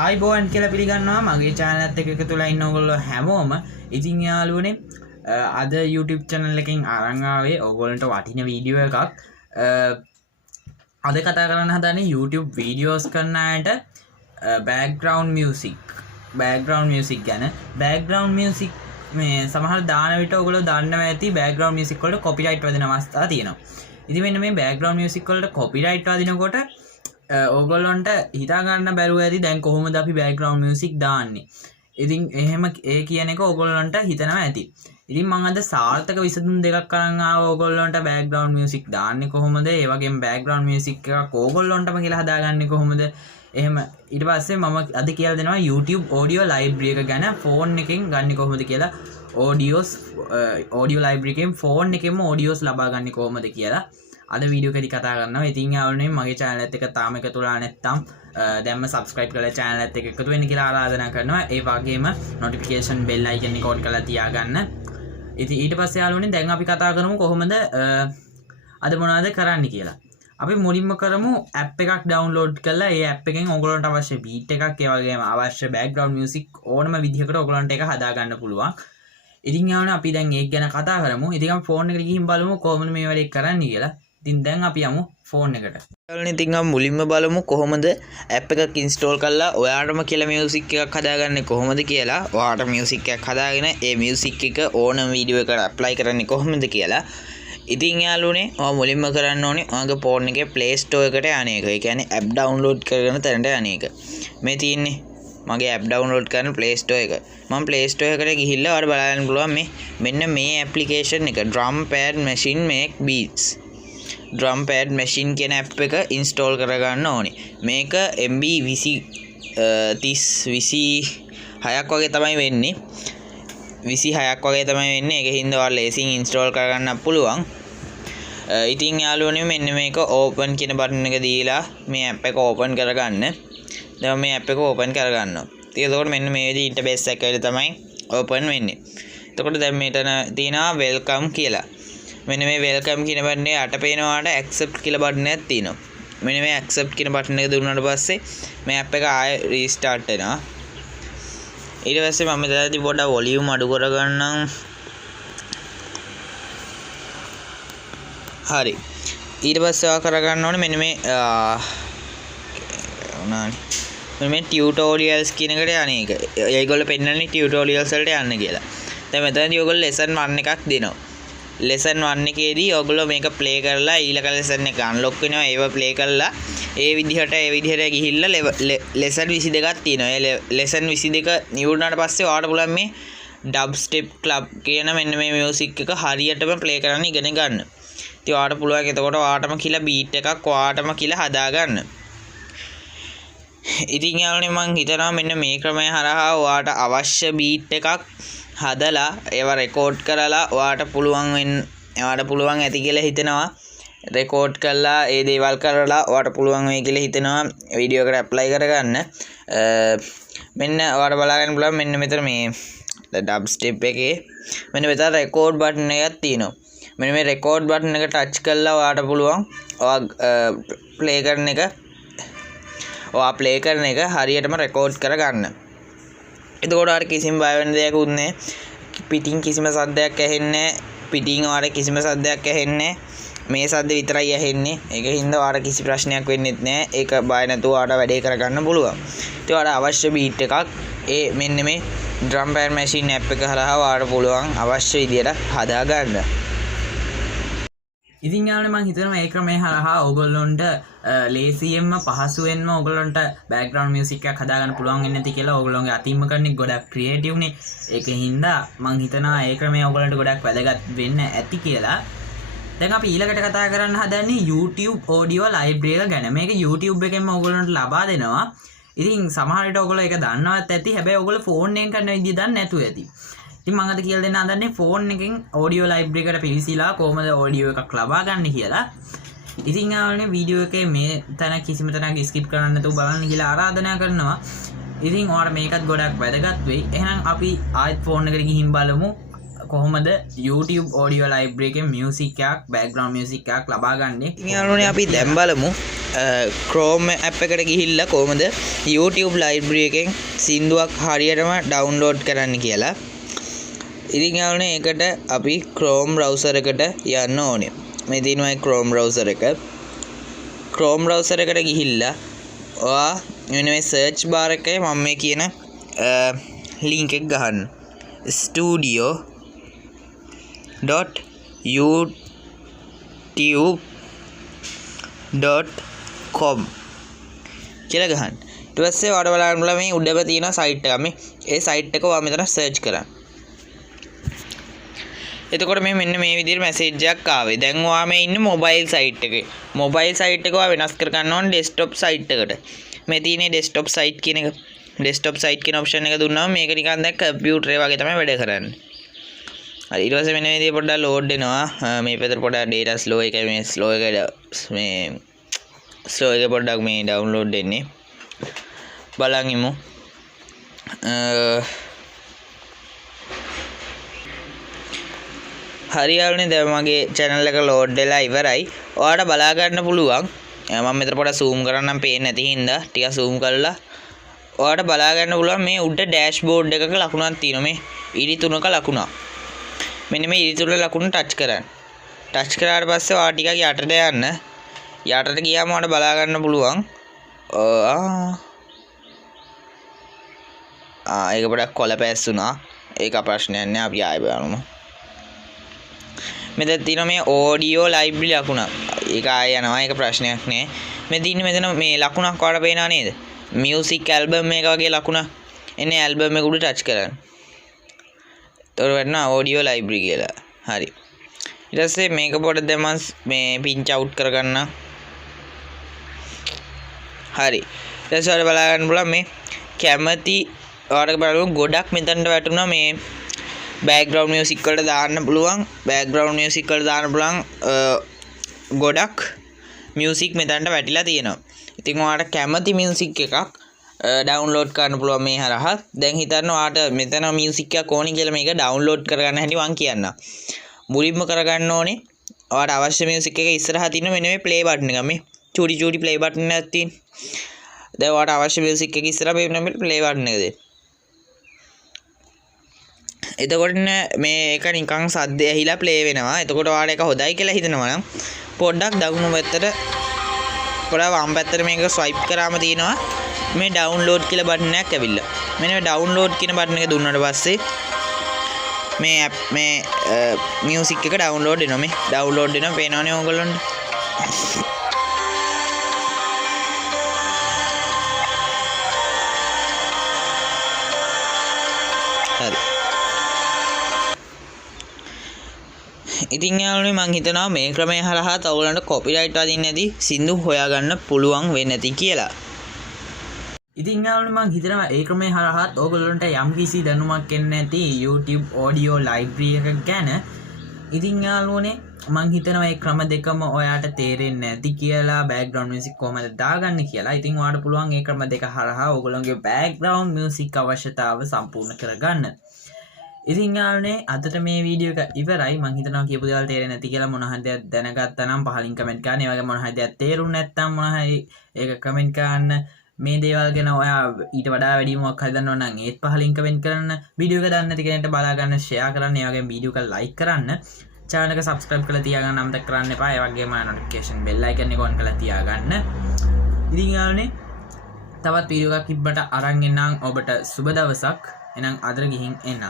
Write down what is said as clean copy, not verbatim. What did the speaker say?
ආයිබෝන් කියලා පිළිගන්නවා මගේ channel එකත් එක්ක එකතු වෙලා ඉන්න ඔයගොල්ලෝ හැමෝම. ඉතින් යාළුවනේ අද YouTube channel එකෙන් අරන් ආවේ ඔයගොල්ලන්ට වටින වීඩියෝ එකක්. අද කතා කරන්න හදන්නේ YouTube videos කරන අයට background music ගැන. background music මේ සමහර දාන විට ඔයගොල්ලෝ දන්නවා ඇති background music වලට copyright වදින අවස්ථා තියෙනවා. ඉතින් මෙන්න මේ background music වලට copyright වදිනකොට ඕගොල්ලොන්ට හිතා ගන්න බැරුව ඇති දැන් කොහොමද අපි background music දාන්නේ. ඉතින් එහෙම ඒ කියන එක ඕගොල්ලොන්ට හිතනවා ඇති. ඉතින් මම අද සාර්ථක විසඳුම් දෙකක් අරන් ආවා ඕගොල්ලොන්ට background music දාන්නේ කොහොමද, ඒ වගේම background music එකක් ඕගොල්ලොන්ටම කියලා හදාගන්නේ කොහොමද. එහෙම ඊට පස්සේ මම අද කියලා දෙනවා YouTube audio library එක ගැන phone එකෙන් ගන්න කොහොමද කියලා. audio library එකෙන් phone එකෙන්ම audios ලබා ගන්න කොහොමද කියලා අද වීඩියෝ එකේදී කතා කරනවා. ඉතින් යාළුවනේ මගේ channel එකත් එක්ක තාම එකතු වෙලා නැත්නම් දැන්ම subscribe කරලා channel එකත් එක්ක එකතු වෙන්න කියලා ආරාධනා කරනවා. ඒ වගේම notification bell icon එක on කරලා තියාගන්න. ඉතින් ඊට පස්සේ යාළුවනේ දැන් අපි කතා කරමු කොහොමද අද මොනවද කරන්න කියලා. අපි මුලින්ම කරමු app එකක් download කරලා ඒ app එකෙන් ඔයගොල්ලන්ට අවශ්‍ය beat එකක් ඒ වගේම අවශ්‍ය background music ඕනම විදිහකට ඔයගොල්ලන්ට ඒක හදා ගන්න පුළුවන්. ඉතින් යාළුවනේ අපි දැන් ඒක ගැන කතා කරමු. ඉතින් අපි phone එකට ගිහින් බලමු කොහොමද මේ වැඩේ කරන්නේ කියලා. ඉතින් දැන් අපි යමු ෆෝන් එකට. ඉතින් අපි මුලින්ම බලමු කොහොමද ඇප් එකක් ඉන්ස්ටෝල් කරලා ඔයාටම කියලා මියුසික් එකක් හදාගන්නේ කොහොමද කියලා. ඔයාට මියුසික් එකක් හදාගෙන ඒ මියුසික් එක ඕනම වීඩියෝ එකකට ඇප්ලයි කරන්නේ කොහොමද කියලා. ඉතින් යාළුවනේ ඔයා මුලින්ම කරන්න ඕනේ ඔයාගේ ෆෝන් එකේ Play Store එකට යන එක. ඒ කියන්නේ ඇප් ඩවුන්ලෝඩ් කරගෙන තැනට යන එක. මේ තියෙන්නේ මගේ ඇප් ඩවුන්ලෝඩ් කරන Play Store එක. මම Play Store එකට ගිහිල්ලා ඔයාලට බලන්න පුළුවන් මෙන්න මේ ඇප්ලිකේෂන් එක drum pad machine make beats. drum pad machine කියන app එක install කරගන්න ඕනේ. මේක MB 26ක් වගේ තමයි වෙන්නේ. 26ක් වගේ තමයි වෙන්නේ. ඒක හින්දා ඔයාලා ලේසියෙන් install කරගන්න පුළුවන්. ඉතින් යාළුවනේ මෙන්න මේක open කියන බටන් එක දීලා මේ app එක open කරගන්න. දැන් මේ app එක open කරගන්නවා. ඉතින් එතකොට මෙන්න මේ විදිහට interface එක තමයි open වෙන්නේ. එතකොට දැන් මෙතන තියෙනවා welcome කියලා. මෙන්න මේ welcome කියන බටන් එක අට පේනවාට accept කියලා බටන් එකක් තියෙනවා. මෙන්න මේ accept කියන බටන් එක දුන්නාට පස්සේ මේ app එක ආයෙ restart වෙනවා. ඊට පස්සේ මම දැන් පොඩ්ඩක් volume අඩු කරගන්නම්. හරි. ඊට පස්සේ ඔයා කරගන්න ඕනේ මෙන්න මේ මෙන්න මේ tutorials කියන එකට යන්නේ එක. ඒගොල්ලෝ පෙන්නන්නේ tutorials වලට යන්න කියලා. දැන් මෙතනදී ඔයගොල්ලෝ lesson 1 එකක් දෙනවා. lesson 1 එකේදී ඔයගොල්ලෝ මේක play කරලා ඊළඟ lesson එක unlock වෙනවා. ඒව play කරලා ඒ විදිහට ගිහිල්ලා lesson 22ක් තියෙනවා. ඒ lesson 22 නිවුණාට පස්සේ ඔයාලට පුළුවන් මේ dub step club කියන මෙන්න මේ music එක හරියටම play කරන්න ඉගෙන ගන්න. ඉතින් ඔයාලට පුළුවන් එතකොට ඔයාටම කියලා beat එකක් ඔයාටම කියලා හදා ගන්න. ඉතින් යාළුවනේ මම හිතනවා මෙන්න මේ ක්‍රමය හරහා ඔයාට අවශ්‍ය beat එකක් හදලා ඒව රෙකෝඩ් කරලා ඔයාට පුළුවන් ඇති කියලා හිතෙනවා. රෙකෝඩ් කරලා ඒ දේවල් කරලා ඔයාට පුළුවන් වෙයි කියලා හිතෙනවා වීඩියෝ එකට ඇප්ලයි කරගන්න. මෙන්න ඔයාට බලා ගන්න පුළුවන් මෙන්න මෙතන මේ ඩබ් ස්ටෙප් එකේ මෙන්න මෙතන රෙකෝඩ් බටන් එකක් තියෙනවා. මෙන්න මේ රෙකෝඩ් බටන් එක ටච් කරලා ඔයාට පුළුවන් ඔයා ප්ලේ කරන එක හරියටම රෙකෝඩ් කරගන්න. එතකොට ඔයාලට කිසිම බය වෙන්න දෙයක් උන්නේ පිටින් කිසිම සද්දයක් ඇහෙන්නේ පිටින් ඔයාලට කිසිම සද්දයක් ඇහෙන්නේ මේ සද්ද විතරයි ඇහෙන්නේ. ඒක හින්දා ඔයාලට කිසි ප්‍රශ්නයක් වෙන්නෙත් නැහැ. ඒක බය නැතුව ඔයාලට වැඩේ කරගන්න පුළුවන්. ඉතින් ඔයාලට අවශ්‍ය බීට් එකක් ඒ මෙන්න මේ drum pad machine app එක හරහා ඔයාලට පුළුවන් අවශ්‍ය විදියට හදා ගන්න. ඉතින් යාළුවනේ මම හිතනවා මේ ක්‍රමය හරහා ඕගොල්ලොන්ට ලේසියෙන්ම පහසුවෙන්ම ඕගොල්ලොන්ට background music එකක් හදාගන්න පුළුවන් වෙන්නේ නැති කියලා. ඕගොල්ලොන්ගේ අතින්ම කරන්නේ ගොඩක් creative නේ. ඒකින් හින්දා මම හිතනවා මේ ක්‍රමය ඕගොල්ලන්ට ගොඩක් වැදගත් වෙන්න ඇති කියලා. දැන් අපි ඊළඟට කතා කරන්න හදන්නේ YouTube audio library එක ගැන. මේක YouTube එකෙන්ම ඕගොල්ලන්ට ලබා දෙනවා. ඉතින් සමහර විට ඕගොල්ලෝ ඒක දන්නවත් ඇති. හැබැයි ඕගොල්ලෝ phone එකෙන් කරන විදිය දන්නේ නැතුව ඇති. ඉතින් මම අද කියලා දෙන්න හදන්නේ phone එකෙන් audio library එකට පිවිසිලා කොහොමද audio එකක් ලබා ගන්න කියලා. ඉතින් ආවනේ වීඩියෝ එකේ මේ තැන කිසිම තැනක skip කරන්න නැතුව බලන්න කියලා ආරාධනා කරනවා. ඉතින් ඔයාලට මේකත් ගොඩක් වැදගත් වෙයි. එහෙනම් අපි ආයෙත් phone එකට ගිහින් බලමු කොහොමද YouTube audio library එකේ music එකක් background music එකක් ලබා ගන්නේ. යාළුවනේ අපි දැන් බලමු Chrome app එකට ගිහිල්ලා කොහොමද YouTube library එකෙන් සින්දුවක් හරියටම download කරන්න කියලා. ඉතින් යාළුවනේ ඒකට අපි Chrome browser එකට යන්න ඕනේ. මේ තියෙනවා Chrome browser එක. Chrome browser එකට ගිහිල්ලා ඔයා මෙන්න මේ search bar එකේ මම මේ කියන link එක ගහන්න. studio.youtube.com කියලා ගහන්න. ඊට පස්සේ ඔයාලට බලන්න පුළුවන් මේ උඩම තියෙන site එක. මේ ඒ site එක ඔයා මෙතන search කරන්න. එතකොට මේ මෙන්න මේ විදිහට message එකක් ආවේ. දැන් ඔයා මේ ඉන්නේ mobile site එකේ. mobile site එක ඔයා වෙනස් කර ගන්න ඕනේ desktop site එකට. මේ තියෙන්නේ desktop site කියන එක. desktop site කියන option එක දුන්නාම මේක නිකන් දැන් computer එක වගේ තමයි වැඩ කරන්නේ. හරි ඊට පස්සේ මෙන්න මේ විදිහට පොඩ්ඩක් load වෙනවා. මේ පැත්තට පොඩ්ඩක් data slow එකයි මේ slow එක පොඩ්ඩක් මේ download වෙන්නේ. බලන් ඉමු. හරියාලනේ දැන් මගේ channel එක load වෙලා ඉවරයි. ඔයාලට බලා ගන්න පුළුවන්. මම මෙතන පොඩ්ඩක් zoom කරන්නම් පේන්නේ නැති හින්දා ටිකක් zoom කරලා ඔයාලට බලා ගන්න පුළුවන් මේ උඩ dashboard එකක ලකුණක් තියෙනවා. මේ ඉරි තුනක ලකුණක්. මෙන්න මේ ඉරි තුන ලකුණ touch කරන්න. touch කරාට පස්සේ ඔයා ටිකක් යටට යන්න. යටට ගියාම ඔයාලට බලා ගන්න පුළුවන්. ඒක පොඩ්ඩක් කොළ පැස්සුණා. ඒක ප්‍රශ්නයක් නෑ අපි ආයෙ බලමු. මෙතන තියෙනවා මේ audio library ලකුණක්. ඒක ආයෙ යනවා. ඒක ප්‍රශ්නයක් නෑ. මෙතන මේ ලකුණක් ඔයාලට පේනවා නේද? music album එක වගේ ලකුණක්. එන්නේ album එක උඩ touch කරන්න. ඒතකොට වෙනවා audio library කියලා. හරි. ඊට පස්සේ මේක පොඩ්ඩක් දැන් මම මේ pinch out කරගන්න. හරි. ඊට පස්සේ ඔයාලට බලා ගන්න පුළුවන් මේ කැමති ඔයාලට බලන්න ගොඩක් මෙතනට වැටුණා මේ background music වලට දාන්න පුළුවන්. background music වලට දාන්න පුළුවන් ගොඩක් music මෙතනට වැටිලා තියෙනවා. ඉතින් ඔයාලට කැමති music එකක් download කරන්න පුළුවන් මේ හරහා. දැන් හිතන්න ඔයාලට මෙතන music එකක් ඕනි කියලා මේක download කරගන්න හැටි මම කියන්නම්. මුලින්ම කරගන්න ඕනේ ඔයාලට අවශ්‍ය music එක ඉස්සරහා තියෙන මෙන්න මේ play button එක. මේ චූටි play button එකක් තියෙන. දැන් ඔයාලට අවශ්‍ය music එක ඉස්සරහා මේ play button එක දෙන්න. එතකොට මේක නිකන් සද්ද ඇහිලා play වෙනවා. එතකොට ඔයාලට ඒක හොඳයි කියලා හිතනවා නම් පොඩ්ඩක් දකුණු පැත්තට පොඩ්ඩක් වම් පැත්තට මේක swipe කරාම තියෙනවා මේ download කියලා බටන් එකක් ඇවිල්ලා. මෙන්න මේ download කියන බටන් එක දුන්නාට පස්සේ මේ app මේ music එක download වෙනවා. මේ download වෙනවා පේනවනේ ඕගොල්ලන්ට. හරි. ඉතින් යාළුවනේ මං හිතනවා මේ ක්‍රමය හරහා ඔයගොල්ලන්ට copyright අදින්න නැති සින්දු හොයාගන්න පුළුවන් වෙන්නේ නැති කියලා. ඉතින් යාළුවනේ මං හිතනවා ඒ ක්‍රමය හරහා ඔයගොල්ලන්ට යම්කිසි දැනුමක් එන්නේ නැති YouTube audio library එක ගැන. ඉතින් යාළුවනේ මං හිතනවා මේ ක්‍රම දෙකම ඔයාට තේරෙන්නේ නැති කියලා background music කොහමද දාගන්න කියලා. ඉතින් ඔයාලට පුළුවන් මේ ක්‍රම දෙක හරහා ඔයගොල්ලන්ගේ background music අවශ්‍යතාව සම්පූර්ණ කරගන්න. ඉතින් යාළුවනේ අදට මේ වීඩියෝ එක ඉවරයි. මං හිතනවා කියපු දේවල් තේරෙන්නේ නැති කියලා මොන හරි දෙයක් දැනගත්තා නම් පහලින් කමෙන්ට් කරන්න. ඒ වගේ මොන හරි දෙයක් තේරුන්නේ නැත්නම් මොන හරි ඒක කමෙන්ට් කරන්න. මේ දේවල් ගැන ඔයා ඊට වඩා වැඩි මොකක් හරි දන්නව නම් ඒත් පහලින් කමෙන්ට් කරන්න. වීඩියෝ එක දන්නේ නැති කෙනෙක්ට බලා ගන්න ෂෙයා කරන්න. ඒ වගේම වීඩියෝ එක ලයික් කරන්න. channel එක subscribe කරලා තියාගන්න අමතක කරන්න එපා. ඒ වගේම notification bell icon එක on කරලා තියාගන්න. ඉතින් යාළුවනේ තවත් වීඩියෝ එකක් ඉබ්බට අරන් එන්නම් ඔබට සුබ දවසක්. එහෙනම් අදට ගිහින් එන්න.